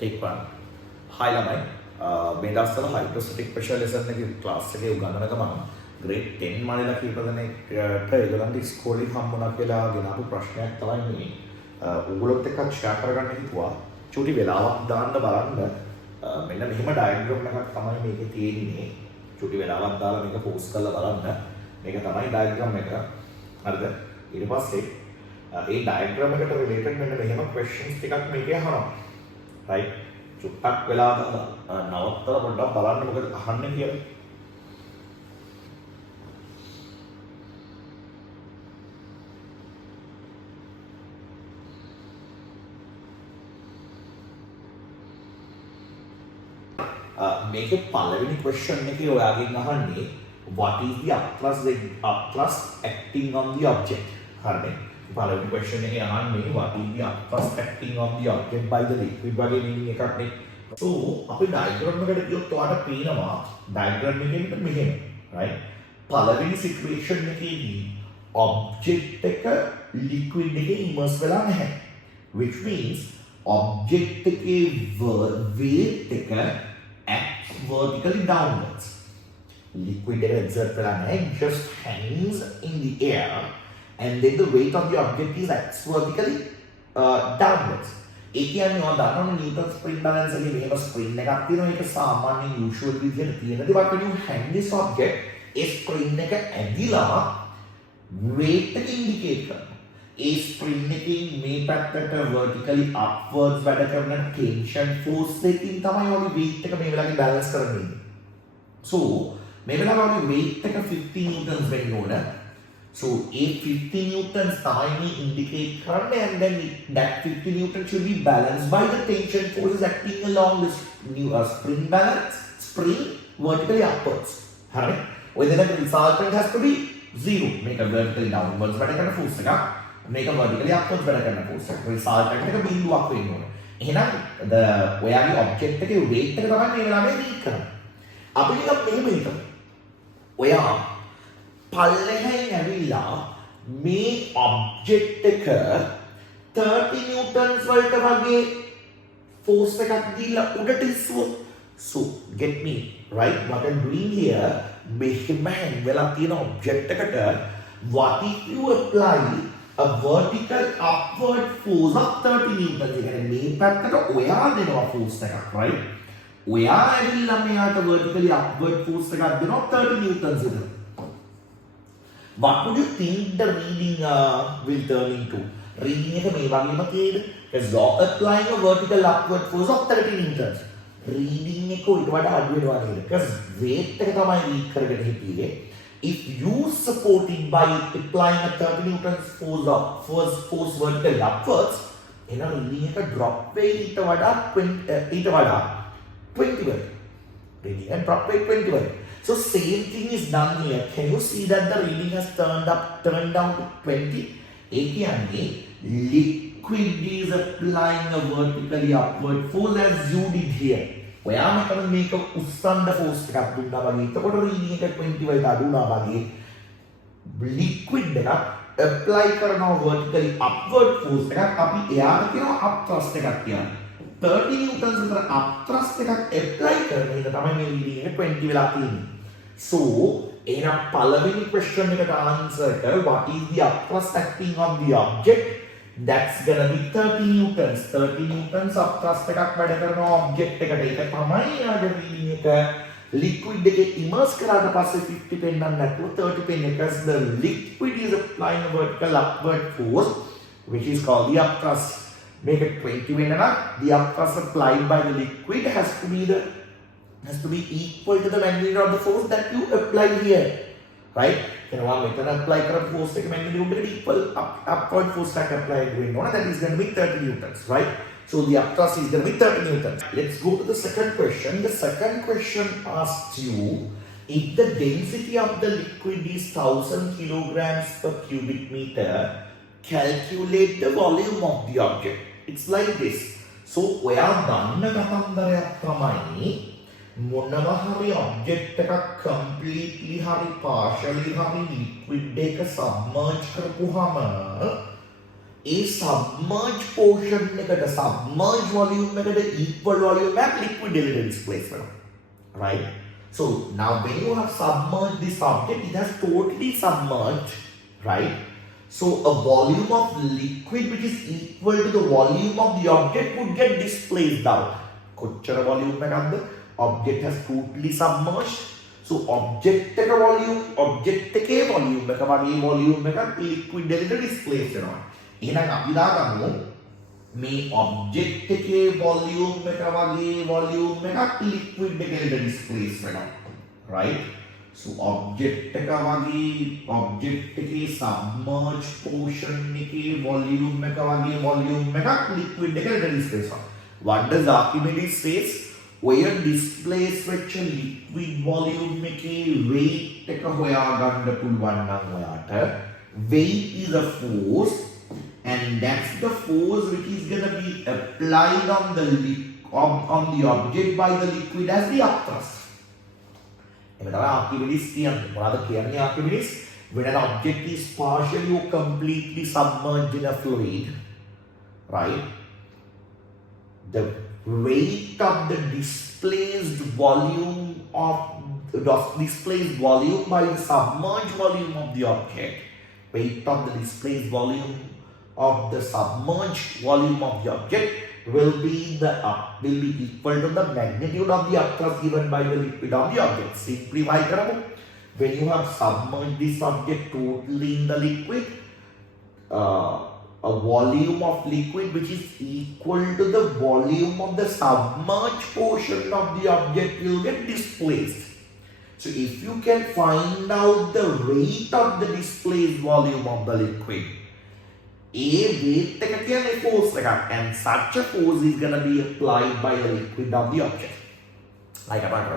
Take one. Hi ළමයි. මේ දවස්වල hydrostatic pressure lesson එකේ class එකේ උගන්වන ගමන් grade 10 මානෙලා කීප දෙනෙක්ට ඒගොල්ලන්ට ඉස්කෝලේ හම්බුණා කියලා ගෙනාපු ප්‍රශ්නයක් තමයි මේ. උගලොත් එක්ක share කරගන්න හිතුවා. චූටි වෙලාවක් දාන්න බලන්න. මෙන්න මෙහෙම diagram එකක් තමයි මේකේ තියෙන්නේ. චූටි වෙලාවක් දාලා මේක post කරලා බලන්න. මේක තමයි diagram එක. හරිද? ඊට පස්සේ ඒ diagram එකට related මෙන්න මෙහෙම questions ටිකක් මේකේ අහනවා. right? චුට්ටක් වෙලා නවත්තලා පොඩ්ඩක් බලන්න මොකද අහන්නේ කියලා. මේකේ පළවෙනි question එකේ ඔයාගෙන් අහන්නේ what is the upthrust acting on the object? හරිනේ. පළවෙනි question එකේ අහන්නේ what is the upthrust acting on the object by the liquid වගේ meaning එකක් නේ. So අපි diagram එකට ගියොත් ඔයාලට පේනවා diagram එකේ මෙහෙම right. පළවෙනි situation එකේදී object එක liquid එකේ immerse වෙලා නැහැ. Which means object එකේ weight එක acts vertically downwards. Liquid එක exert වෙලා නැහැ, just hangs in the air and then the weight of the object is acts vertically downwards. ඒ කියන්නේ ඔයා දන්නවනේ Newton spring balance එකේ මෙහෙම spring එකක් තියෙනවා. ඒක සාමාන්‍යයෙන් usual විදිහට තියෙන දේ. But when you hang this object, A spring එක ඇදිලා weight එක indicate කරනවා. ඒ spring එකකින් මේ පැත්තට vertically upwards වැඩ කරන tension force එකකින් තමයි ඔයාගේ weight එක මේ වෙලාවේ balance කරන්නේ. So මේ වෙලාවේ weight එක 50 newtons වෙන්න ඕන. So a 50 newtons තමයි indicate කරන්නේ and then that 50 newtons should be balanced by the tension forces acting along this new spring vertically upwards. Right? Whether the resultant has to be 0. Make a vertically downwards වැඩ කරන force එකක්. Make a vertically upwards වැඩ කරන force එකක්. resultant එක බිඳුවක් වෙන්න ඕන. එහෙනම් ඔයාගේ object එකේ weight එක තමයි මේ වෙලාවේ read කරන්නේ. අපි නිකන් මෙහෙම හිතමු. ඔයා පල්ලෙහෙන් ඇවිල්ලා මේ object එක 30 newtons වලට වගේ force එකක් දීලා උඩට ඉස්සුවොත්. So get me right what I'm doing here. මෙහෙම වෙලා තියෙන object එකට what if you apply a vertical upward force of 30 newtons. ඒ කියන්නේ මේ පැත්තට ඔයා දෙනවා force එකක් right. ඔයා ඇවිල්ලා මෙයාට vertically upward force එකක් දෙනවා 30 newtons විතර. What would you think the reading will turn into? Reading එක මේ වගේම තියෙද? Because you're applying a vertical upward force of 30 newtons. Reading එක ඊට වඩා අඩු වෙනවා නේද? Because weight එක තමයි read කරගෙන හිටියේ. If you support it by applying a 30 newtons force vertically upwards, then reading එක drop වෙයි ඊට වඩා 20 වගේ. Reading and drop weight 20 වගේ. So same thing is done here. Can you see that the reading has turned down to 20? ඒ කියන්නේ liquid is applying a vertically upward force as you did here. ඔයා මෙතන මේක උස්සන්න force එකක් දුන්නා වගේ. එතකොට reading එක 20 වලට අඩු වුණා වගේ. liquid එකක් apply කරනවා vertically upward force එකක්. අපි එයාට කියනවා upthrust එකක් කියන්නේ. 30 newtons විතර upthrust එකක් apply කරන එක තමයි මේ reading එක 20 වෙලා තියෙන්නේ. So එහෙනම් පළවෙනි question එකට answer එක what is the upthrust acting on the object? That's gonna be 30 newtons. 30 newtons upthrust එකක් වැඩ කරන object එකට. ඒක තමයි යාගේ reading එක. liquid එකේ immerse කරාට පස්සේ 50 පෙන්නන්න නැතුව 30 පෙන්න because the liquid is applying a vertical upward force which is called the upthrust. Make it 20 වෙන්න නම් the upthrust applied by the liquid has to be equal to the magnitude of the force that you apply here, right? Then one meter apply current force take magnitude will be equal upward force that apply going on, that is going to be 30 newtons, right? So the upthrust is going to be 30 newtons. Let's go to the second question. The second question asks you if the density of the liquid is 1000 kilograms per cubic meter, calculate the volume of the object. It's like this. So ඔයා දන්න කතන්දරයක් තමයි මොනවා හරි object එකක් completely හරි partially හරි liquid එක submerge කරපුවාම ඒ submerged portion එකට submerged volume එකට equal volume එකක් liquid element displace වෙනවා. Right? So now when you have submerged this object, it has totally submerged, right? So a volume of liquid which is equal to the volume of the object would get displaced out. කොච්චර volume එකක්ද? Object has totally submerged. So object එක volume, object එකේ volume එක වගේ volume එකක් liquid එකට displace වෙනවා. එහෙනම් අපි දාගමු මේ object එකේ volume එක වගේ volume එකක් liquid එකකට displace වෙනවා. Right? So object එක වගේ object එකේ submerged portion එකේ volume එක වගේ volume එකක් liquid එකකට displace වෙනවා. What does Archimedes says? Where displace වෙච්ච liquid volume එකේ weight එක හොයාගන්න පුළුවන් නම් ඔයාට weight is a force and that's the force which is going to be applied on the object by the liquid as the upthrust. If Archimedes Archimedes, when an object is partially or completely submerged in a fluid, right, the weight of the displaced volume by the submerged volume of the object, weight of the displaced volume of the submerged volume of the object will be equal to the magnitude of the upthrust given by the liquid of the object. Simplify karamu. When you have submerged this object totally in the liquid, a volume of liquid which is equal to the volume of the submerged portion of the object will get displaced. So if you can find out the rate of the displaced volume of the liquid, a weight එක කියන්නේ force එකක්, and such a force is going to be applied by the liquid of the object. Like අපට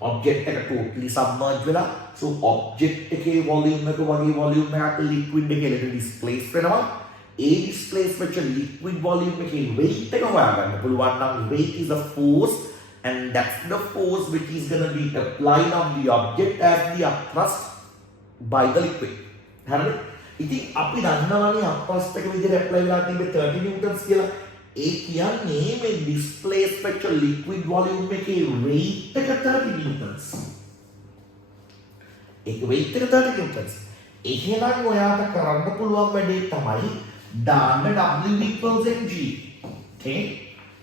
object එක totally submerged වෙලා, so object එකේ volume එක වගේ volume එකක් liquid එකේ displace වෙනවා. A displace වෙච්ච liquid volume එකේ weight එක හොයාගන්න පුළුවන් නම් weight is a force and that's the force which is going to be applied on the object as the upthrust by the liquid. හරිද? ඉතින් අපි දන්නවනේ upthrust එක විදිහට apply වෙලා තිබ්බේ 30 newtons කියලා. ඒ කියන්නේ මේ displace වෙච්ච liquid volume එකේ weight එක 30 newtons. ඒක weight එක 30 newtons. එහෙනම් ඔයාට කරන්න පුළුවන් වැඩේ තමයි දාන්න W equals mg. Okay?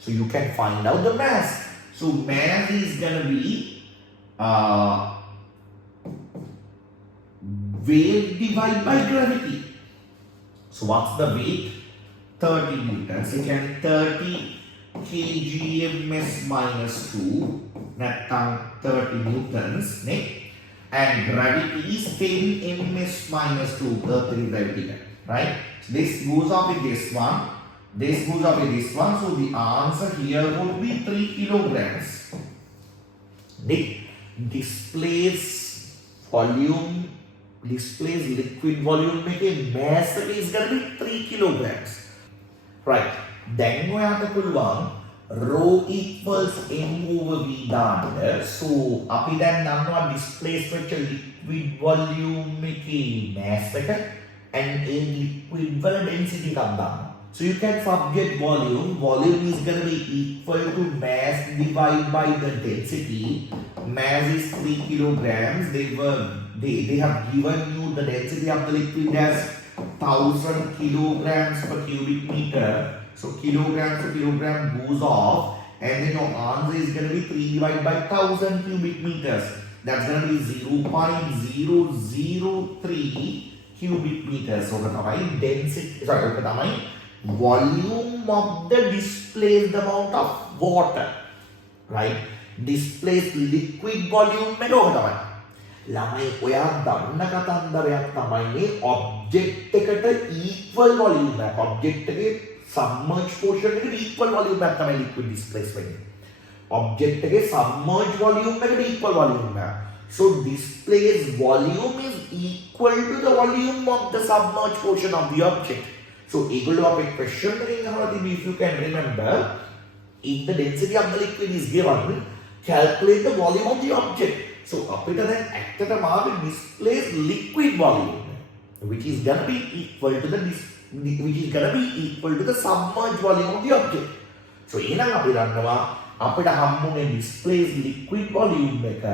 So you can find out the mass. So mass is going to be weight divided by gravity. So what's the weight? 30 newtons. You can 30 kgms minus 2. That's 30 newtons. And gravity is 10 ms minus 2. Earthly gravity. Right? So this goes off with this one. This goes off with this one. So the answer here would be 3 kilograms. The displaced liquid volume making mass is going to be 3 kilograms. Right. Then we have to put one rho equals m over v down. So up then now displaced liquid volume making mass and a liquid density come down. So you can subject volume. Volume is going to be equal to mass divided by the density. Mass is 3 kilograms. They have given you the density of the liquid as 1000 kilograms per cubic meter. So kilograms to kilogram goes off, and then your answer is going to be 3 divided by 1000 cubic meters. That's going to be 0.003 cubic meters. So density, volume of the displaced amount of water, right? Displaced liquid volume ළමයි ඔයා දන්න කතන්දරයක් තමයි මේ object එකට equal volume එකක්, object එකේ submerged portion එකට equal volume එකක් තමයි liquid displace වෙන්නේ. Object එකේ submerged volume එකට equal volume එකක්. So displaced volume is equal to the volume of the submerged portion of the object. So ඒගොල්ලෝ අපේ question එකෙන් අහලා තිබි, if you can remember, if the density of the liquid is given, calculate the volume of the object. So අපිට දැන් ඇත්තටම ආවේ displaced liquid volume which is going to be equal to the which is going to be equal to the submerged volume of the object. So එහෙනම් අපි දන්නවා අපිට හම්බුනේ displaced liquid volume එක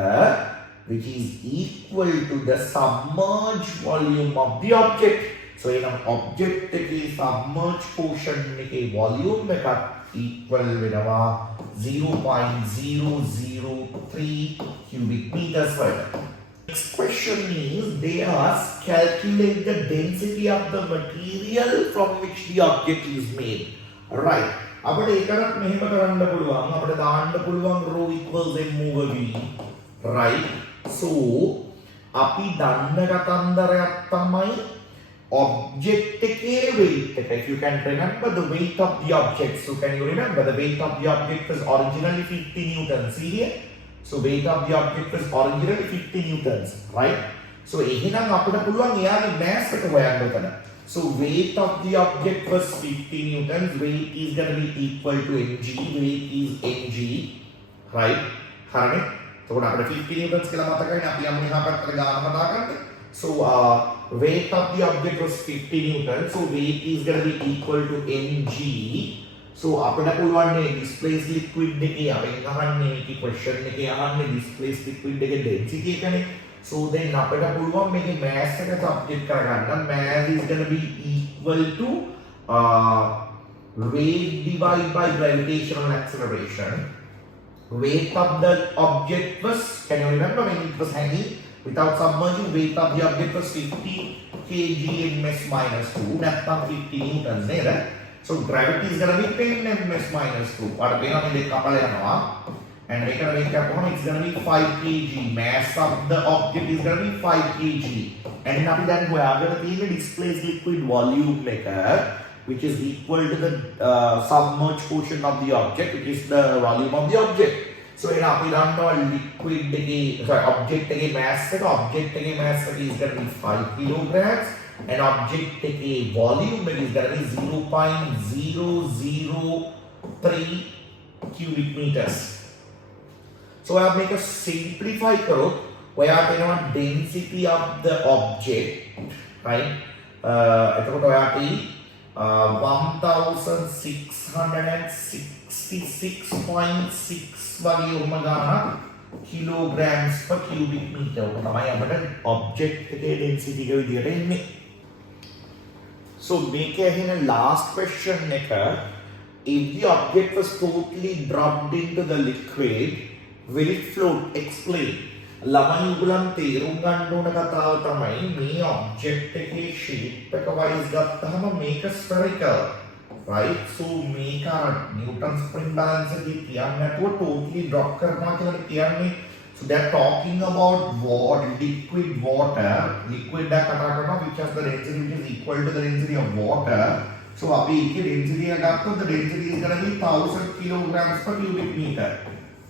which is equal to the submerged volume of the object. So එහෙනම් object එකේ submerged portion එකේ volume එක equal වෙනවා 0.003 cubic meters further. Next question is they ask calculate the density of the material from which the object is made. Right. අපිට ඒකත් මෙහෙම කරන්න පුළුවන්. අපිට දාන්න පුළුවන් rho equals m over v. Right. So අපි දන්න කතන්දරයක් තමයි object එකේ weight එක. If you can remember the weight of the object. So can you remember the weight of the object was originally 50 newtons. See here? So weight of the object was originally 50 newtons, right? So එහෙනම් අපිට පුළුවන් එයාගේ mass එක හොයන්න උතන. So weight of the object was 50 newtons. Weight is going to be equal to mg. Weight is mg, right? හරිනේ? එතකොට අපිට 50 newtons කියලා මතකයිනේ. අපි යමු එහා පැත්තට ගාන හදාගන්න. So weight of the object was 50 newtons. So weight is going to be equal to mg. So අපිට පුළුවන් මේ displaced liquid එකේ අපෙන් අහන්නේ මේකේ question එකේ අහන්නේ displaced liquid එකේ density එකනේ. So then අපිට පුළුවන් මේකේ mass එක subject කරගන්න. Mass is going to be equal to weight divided by gravitational acceleration. Weight of the object was, can you remember when it was hanging without submerging? Weight of the object was 50 kg ms minus 2. නැත්නම් 50 newtons නේද? So gravity is going to be 10 ms minus 2. What we have in the couple and we can make up it's going to be 5 kg. Mass of the object is going to be 5 kg. And then we are going to be the displaced liquid volume maker, which is equal to the submerged portion of the object, which is the volume of the object. So in our liquid object mass is going to be 5 kilograms. And object take volume is going to be 0.003 cubic meters. So I make a simplify karo where I have density of the object, right? එතකොට ඔයාට 1666.6 වගේ උම ගානක් kilograms per cubic meter. ඔක තමයි අපිට object එකේ density එක විදියට එන්නේ. So මේකේ ඇහෙන last question එක, if the object was totally dropped into the liquid, will it float? Explain. ළමයි උගලන් තේරුම් ගන්න ඕන කතාව තමයි මේ object එකේ shape එක wise ගත්තාම මේක spherical, right? So මේක Newton spring balance එකේ කියන්නේ නැතුව totally drop කරනවා කියලා කියන්නේ. So they are talking about liquid water, liquid that which has the density which is equal to the density of water. So abhi ki density agatto, the density is going to be 1000 kilograms per cubic meter,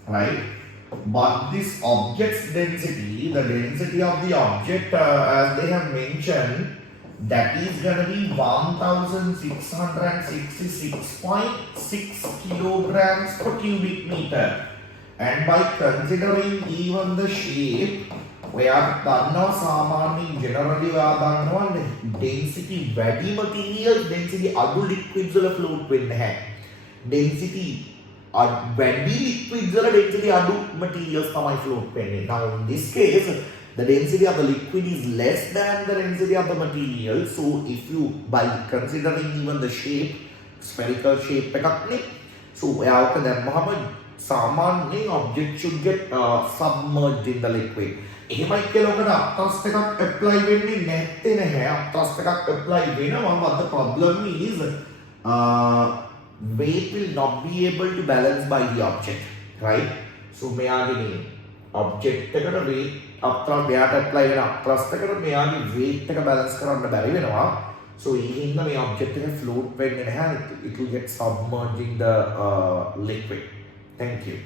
right? But this object's density, the density of the object as they have mentioned, that is going to be 1666.6 kilograms per cubic meter. And by considering even the shape, we are done generally we are done density very material density adu liquids wala float වෙන්න හැ. Density very liquids wala density adu materials තමයි float වෙන්නේ. Now in this case the density of the liquid is less than the density of the material. So if you by considering even the shape, spherical shape එකක් නේ. So ඔයාට දැම්මම सामान्य object should get submerged in the liquid. එහෙමයි කියලා ඔකට අත්‍යස්ත එකක් apply වෙන්නේ නැත්තේ නැහැ. අත්‍යස්ත එකක් apply වෙනවා. But the problem is weight will not be able to balance by the object, right? So මෙයාගේ මේ object එකට weight අත්‍යස්ත මෙයාට apply වෙන අත්‍යස්ත එකට මෙයාගේ weight එක balance කරන්න බැරි වෙනවා. So ඒකින්ද මේ object එක float වෙන්නේ නැහැ. It will get submerged in the liquid. Thank you.